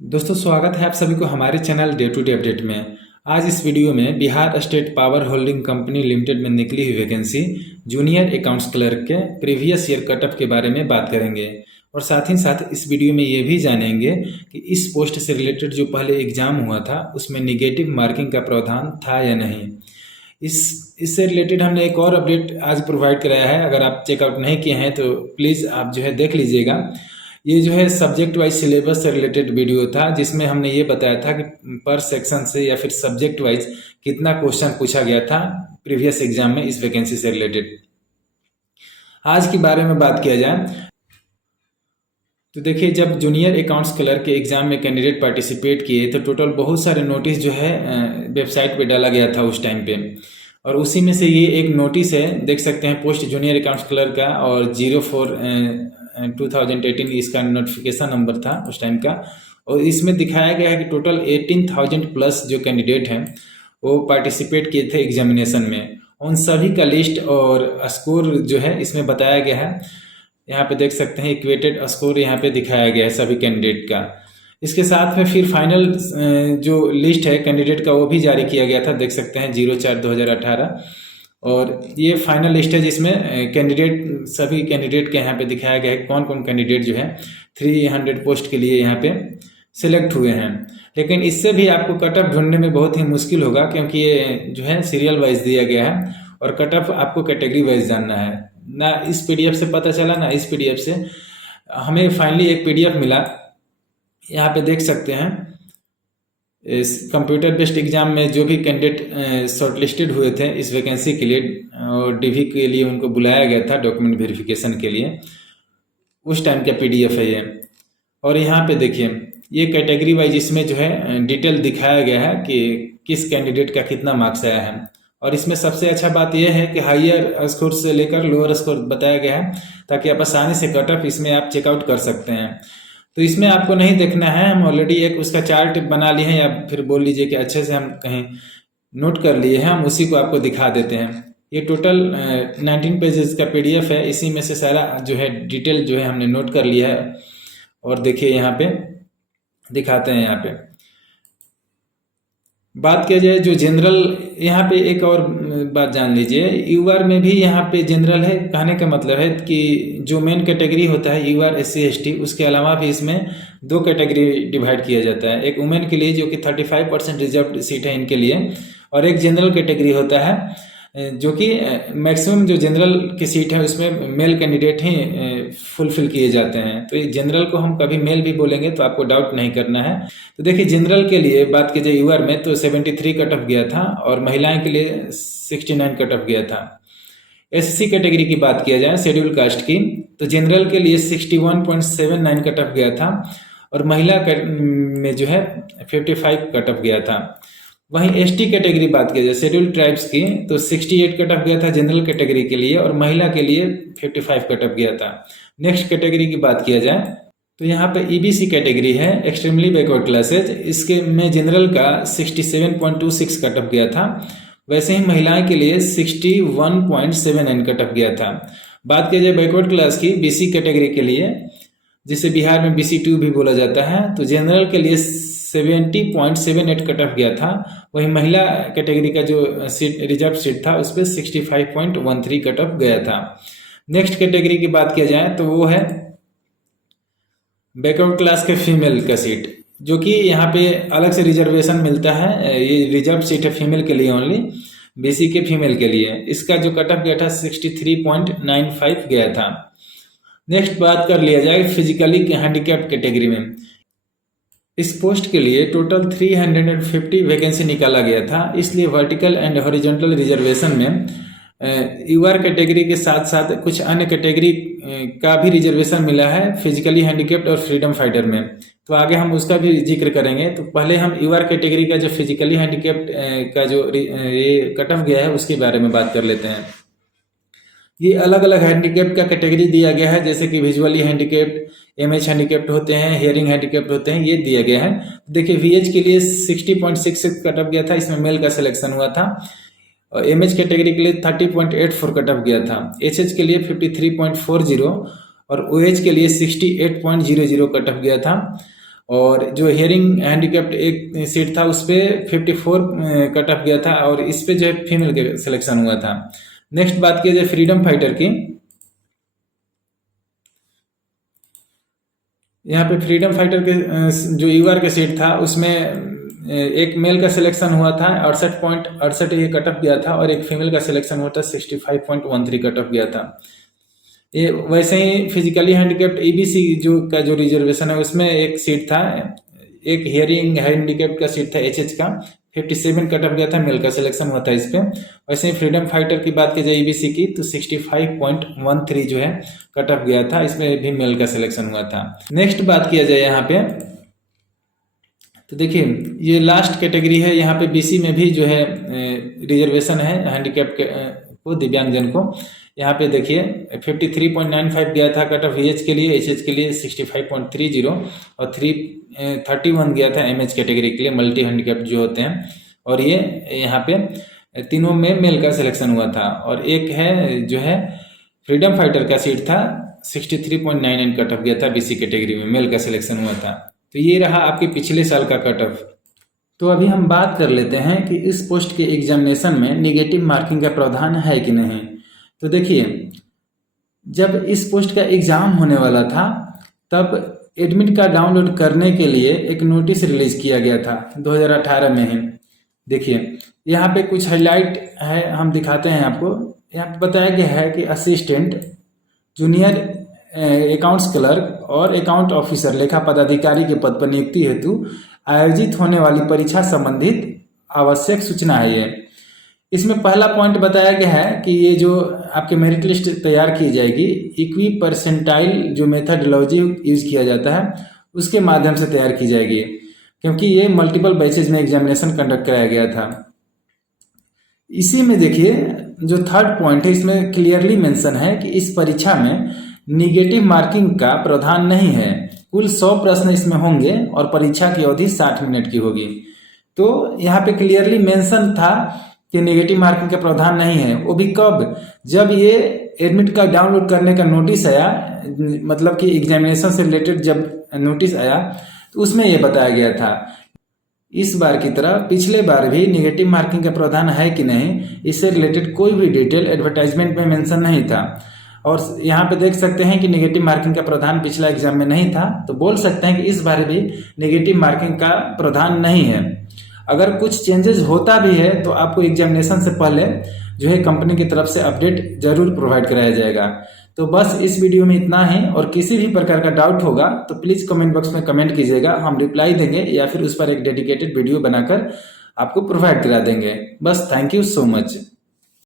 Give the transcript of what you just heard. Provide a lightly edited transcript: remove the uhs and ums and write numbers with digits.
दोस्तों स्वागत है आप सभी को हमारे channel day to day update में। आज इस वीडियो में Bihar state power holding company limited में निकली हुई वैकेंसी जूनियर अकाउंट्स क्लर्क के प्रीवियस ईयर कट ऑफ के बारे में बात करेंगे और साथ ही साथ इस वीडियो में ये भी जानेंगे कि इस पोस्ट से रिलेटेड जो पहले एग्जाम हुआ था उसमें निगेटिव मार्किंग का प्रावधान था या नहीं। इससे रिलेटेड हमने एक और अपडेट आज प्रोवाइड कराया है। अगर आप चेकआउट नहीं किए हैं तो प्लीज़ आप जो है देख लीजिएगा। ये जो है सब्जेक्ट वाइज सिलेबस से रिलेटेड वीडियो था जिसमें हमने ये बताया था कि पर सेक्शन से या फिर सब्जेक्ट वाइज कितना क्वेश्चन पूछा गया था प्रीवियस एग्जाम में इस वैकेंसी से रिलेटेड। आज के बारे में बात किया जाए तो देखिए, जब जूनियर अकाउंट्स क्लर्क के एग्जाम में कैंडिडेट पार्टिसिपेट किए तो टोटल बहुत सारे नोटिस जो है वेबसाइट पे डाला गया था उस टाइम पे, और उसी में से ये एक नोटिस है, देख सकते हैं, पोस्ट जूनियर अकाउंट्स क्लर्क का, और 04/2018 इसका नोटिफिकेशन नंबर था उस टाइम का। और इसमें दिखाया गया है कि टोटल 18,000 प्लस जो कैंडिडेट हैं वो पार्टिसिपेट किए थे एग्जामिनेशन में। उन सभी का लिस्ट और स्कोर जो है इसमें बताया गया है। यहाँ पे देख सकते हैं इक्वेटेड स्कोर यहाँ पे दिखाया गया है सभी कैंडिडेट का। इसके साथ में फिर फाइनल जो लिस्ट है कैंडिडेट का वो भी जारी किया गया था, देख सकते हैं 04/2018। और ये फाइनल लिस्ट है जिसमें कैंडिडेट, सभी कैंडिडेट के यहाँ पे दिखाया गया है कौन कौन कैंडिडेट जो है 300 पोस्ट के लिए यहाँ पे सिलेक्ट हुए हैं। लेकिन इससे भी आपको कट ऑफ ढूंढने में बहुत ही मुश्किल होगा, क्योंकि ये जो है सीरियल वाइज दिया गया है और कट ऑफ आपको कैटेगरी वाइज जानना है। ना इस पीडीएफ से पता चला ना इस पीडीएफ से। हमें फाइनली एक पीडीएफ मिला, यहाँ पे देख सकते हैं। इस कंप्यूटर बेस्ड एग्जाम में जो भी कैंडिडेट शॉर्टलिस्टेड हुए थे इस वैकेंसी के लिए और डीवी के लिए उनको बुलाया गया था डॉक्यूमेंट वेरिफिकेशन के लिए, उस टाइम का पीडीएफ है ये। और यहाँ पे देखिए ये कैटेगरी वाइज इसमें जो है डिटेल दिखाया गया है कि किस कैंडिडेट का कितना मार्क्स आया है। और इसमें सबसे अच्छा बात यह है कि हायर स्कोर से लेकर लोअर स्कोर बताया गया है, ताकि आप आसानी से कट ऑफ इसमें आप चेकआउट कर सकते हैं। तो इसमें आपको नहीं देखना है, हम ऑलरेडी एक उसका चार्ट बना लिए हैं, या फिर बोल लीजिए कि अच्छे से हम कहीं नोट कर लिए हैं, हम उसी को आपको दिखा देते हैं। ये टोटल 19 पेजेस का पीडीएफ है, इसी में से सारा जो है डिटेल जो है हमने नोट कर लिया है। और देखिए यहाँ पे दिखाते हैं। यहाँ पे बात किया जाए जो जनरल, यहाँ पे एक और बात जान लीजिए, यूआर में भी यहाँ पे जनरल है। कहने का मतलब है कि जो मेन कैटेगरी होता है यूआर SC ST, उसके अलावा भी इसमें 2 कैटेगरी डिवाइड किया जाता है। एक वुमेन के लिए जो कि 35% रिजर्व सीट है इनके लिए, और एक जनरल कैटेगरी होता है जो कि मैक्सिमम जो जनरल की सीट है उसमें मेल कैंडिडेट ही फुलफिल किए जाते हैं। तो ये जनरल को हम कभी मेल भी बोलेंगे तो आपको डाउट नहीं करना है। तो देखिए जनरल के लिए बात की जाए यूआर में तो 73 कट ऑफ गया था, और महिलाएं के लिए 69 कट ऑफ गया था। SC कैटेगरी की बात किया जाए शेड्यूल कास्ट की, तो जनरल के लिए 61.79 कट ऑफ गया था, और महिला में जो है 55 कट ऑफ गया था। वहीं ST कैटेगरी बात की जाए शेड्यूल ट्राइब्स की, तो 68 कट ऑफ गया था जनरल कैटेगरी के लिए, और महिला के लिए 55 कट ऑफ गया था। नेक्स्ट कैटेगरी की बात किया जाए तो यहाँ पे EBC कैटेगरी है, एक्सट्रीमली बैकवर्ड क्लासेज, इसके में जनरल का 67.26 कट ऑफ गया था। वैसे ही महिलाएं के लिए 61.79 कट ऑफ गया था। बात किया जाए बैकवर्ड क्लास की BC कैटेगरी के लिए, जिसे बिहार में BC2 भी बोला जाता है, तो जनरल के लिए 70.78 कट ऑफ गया था। वहीं महिला कैटेगरी का जो सीट रिजर्व सीट था उस पर 65.13 कट ऑफ गया था। नेक्स्ट कैटेगरी की बात किया जाए तो वो है बैकवर्ड क्लास के फीमेल का सीट, जो कि यहाँ पे अलग से रिजर्वेशन मिलता है। ये रिजर्व सीट है फीमेल के लिए ओनली, BC के फीमेल के लिए। इसका जो कट ऑफ गया था 63.95 गया था। नेक्स्ट बात कर लिया जाए फिजिकली हैंडीकैप्ड कैटेगरी में। इस पोस्ट के लिए टोटल 350 वैकेंसी निकाला गया था, इसलिए वर्टिकल एंड हॉरिजॉन्टल रिजर्वेशन में यूआर कैटेगरी के साथ साथ कुछ अन्य कैटेगरी का भी रिजर्वेशन मिला है फिजिकली हैंडीकैप्ड और फ्रीडम फाइटर में। तो आगे हम उसका भी जिक्र करेंगे। तो पहले हम यूआर कैटेगरी का जो फिजिकली हैंडीकैप्ड का जो ये कट ऑफ गया है उसके बारे में बात कर लेते हैं। ये अलग अलग हैंडीकैप का कैटेगरी दिया गया है, जैसे कि विजुअली हैंडीकैप्ड, MH हैंडीकैप्ड होते हैं, हियरिंग हैंडीकैप्ड होते हैं, ये दिया गया है। देखिए VH के लिए 60.66 कट ऑफ गया था, इसमें मेल का सिलेक्शन हुआ था। और MH कैटेगरी के लिए 30.84 कट ऑफ गया था। HH के लिए 53.40 और OH के लिए 68.00 कट ऑफ गया था। और जो हियरिंग हैंडीकैप्ड एक सीट था उस पर 54 कट ऑफ गया था और इस पे जो है फीमेल के सिलेक्शन हुआ था। नेक्स्ट बात की जाए फ्रीडम फाइटर की, यहाँ पे फ्रीडम फाइटर के जो यूआर के सीट था उसमें एक मेल का सिलेक्शन हुआ था 68.68 ये कट ऑफ गया था और एक फीमेल का सिलेक्शन हुआ था 65.13 कट ऑफ गया था। ये वैसे ही फिजिकली हैंडीकैप्ड ईबीसी जो रिजर्वेशन है उसमें एक सीट था, एक हियरिंग हैंडीकैप्ड का सीट था एचएच का 57 कट ऑफ गया था, मेल का सिलेक्शन हुआ था इस पे। वैसे ही फ्रीडम फाइटर की बात की जाए ईबीसी की तो 65.13 जो है कट ऑफ गया था, इसमें भी मेल का सिलेक्शन हुआ था। नेक्स्ट बात किया जाए यहाँ पे तो देखिए ये लास्ट कैटेगरी है, यहाँ पे बीसी में भी जो है रिजर्वेशन है हैंडीकैप को दिव्यांगजन को। यहाँ पे देखिए 53.95 गया था कट ऑफ वीएच के लिए, एचएच के लिए 65.30 और 331 गया था एमएच कैटेगरी के लिए मल्टी हैंडीकैप जो होते हैं। और ये यहाँ पे तीनों में मेल का सिलेक्शन हुआ था और एक है जो है फ्रीडम फाइटर का सीट था 63.99 कट ऑफ गया था बीसी कैटेगरी में, मेल का सिलेक्शन हुआ था। तो ये रहा आपके पिछले साल का कट ऑफ। तो अभी हम बात कर लेते हैं कि इस पोस्ट के एग्जामिनेशन में नेगेटिव मार्किंग का प्रावधान है कि नहीं। तो देखिए जब इस पोस्ट का एग्जाम होने वाला था तब एडमिट कार्ड डाउनलोड करने के लिए एक नोटिस रिलीज किया गया था 2018 में ही। देखिए यहाँ पे कुछ हाईलाइट है, हम दिखाते हैं आपको। यहाँ पे बताया गया है कि असिस्टेंट जूनियर अकाउंट्स क्लर्क और अकाउंट ऑफिसर लेखा पदाधिकारी के पद पर नियुक्ति हेतु आयोजित होने वाली परीक्षा संबंधित आवश्यक सूचना है ये। इसमें पहला पॉइंट बताया गया है कि ये जो आपके मेरिट लिस्ट तैयार की जाएगी इक्वी परसेंटाइल जो मेथडोलॉजी यूज किया जाता है उसके माध्यम से तैयार की जाएगी, क्योंकि ये मल्टीपल बैचेज में एग्जामिनेशन कंडक्ट कराया गया था। इसी में देखिए जो थर्ड पॉइंट है इसमें क्लियरली मेंशन है कि इस परीक्षा में निगेटिव मार्किंग का प्रावधान नहीं है। कुल 100 प्रश्न इसमें होंगे और परीक्षा की अवधि 60 मिनट की होगी। तो यहाँ पे क्लियरली मेंशन था कि नेगेटिव मार्किंग का प्रावधान नहीं है। वो भी कब, जब ये एडमिट कार्ड डाउनलोड करने का नोटिस आया, मतलब कि एग्जामिनेशन से रिलेटेड जब नोटिस आया तो उसमें ये बताया गया था। इस बार की तरह पिछले बार भी नेगेटिव मार्किंग का प्रावधान है कि नहीं, इससे रिलेटेड कोई भी डिटेल एडवर्टाइजमेंट में मेंशन नहीं था। और यहाँ पे देख सकते हैं कि नेगेटिव मार्किंग का प्रावधान पिछला एग्जाम में नहीं था, तो बोल सकते हैं कि इस बार भी नेगेटिव मार्किंग का प्रावधान नहीं है। अगर कुछ चेंजेस होता भी है तो आपको एग्जामिनेशन से पहले जो है कंपनी की तरफ से अपडेट जरूर प्रोवाइड कराया जाएगा। तो बस इस वीडियो में इतना ही, और किसी भी प्रकार का डाउट होगा तो प्लीज़ कमेंट बॉक्स में कमेंट कीजिएगा, हम रिप्लाई देंगे या फिर उस पर एक डेडिकेटेड वीडियो बनाकर आपको प्रोवाइड करा देंगे। बस थैंक यू सो मच।